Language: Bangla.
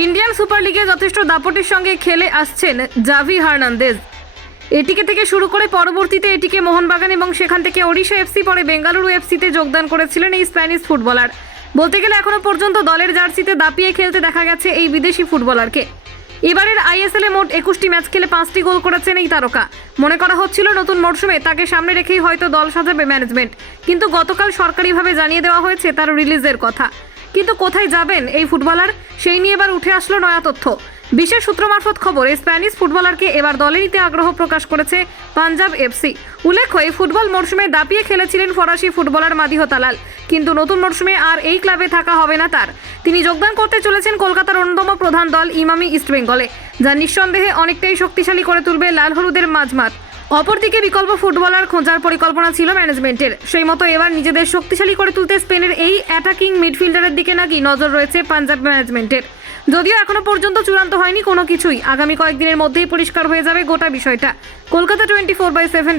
ইন্ডিয়ান সুপার লিগে যথেষ্ট দাপটের সঙ্গে খেলে আসছেন জাভি হার্নান্দেজ। এটিকে থেকে শুরু করে পরবর্তীতে এটিকে মোহনবাগান এবং সেখান থেকে ওড়িশা এফসি পরে বেঙ্গালুরু এফসিতে যোগদান করেছিলেন এই স্প্যানিশ ফুটবলার। বলতে গেলে এখনো পর্যন্ত দলের জার্সিতে দাপিয়ে খেলতে দেখা গেছে এই বিদেশি ফুটবলারকে। এবারের আইএসএল এ মোট 21টি ম্যাচ খেলে 5টি গোল করেছেন এই তারকা। মনে করা হচ্ছিল নতুন মরশুমে তাকে সামনে রেখেই হয়তো দল সাজাবে ম্যানেজমেন্ট, কিন্তু গতকাল সরকারিভাবে জানিয়ে দেওয়া হয়েছে তার রিলিজের কথা। কিন্তু কোথায় যাবেন এই ফুটবলার, সেই নিয়ে এবার উঠে আসলো নয়া তথ্য। বিশেষ সূত্র মারফত খবর, এই স্প্যানিশ ফুটবলারকে এবার দলে নিতে আগ্রহ প্রকাশ করেছে পাঞ্জাব এফসি। উল্লেখ্য, এই ফুটবল মরশুমে দাপিয়ে খেলেছিলেন ফরাসি ফুটবলার মাদিহ তালাল, কিন্তু নতুন মরশুমে আর এই ক্লাবে থাকা হবে না তার। তিনি যোগদান করতে চলেছেন কলকাতার অন্যতম প্রধান দল ইমামি ইস্টবেঙ্গলে, যা নিঃসন্দেহে অনেকটাই শক্তিশালী করে তুলবে লাল হলুদের মাঝমাঠ। অপরদিকে বিকল্প ফুটবলার খোঁজার পরিকল্পনা ছিল ম্যানেজমেন্টের। সেই মতো এবার নিজেদের শক্তিশালী করে তুলতে স্পেনের এই অ্যাটাকিং মিডফিল্ডারের দিকে নাকি নজর রয়েছে পাঞ্জাব ম্যানেজমেন্টের। যদিও এখনো পর্যন্ত চূড়ান্ত হয়নি কোনো কিছুই, আগামী কয়েকদিনের মধ্যেই পরিষ্কার হয়ে যাবে গোটা বিষয়টা। কলকাতা 24/7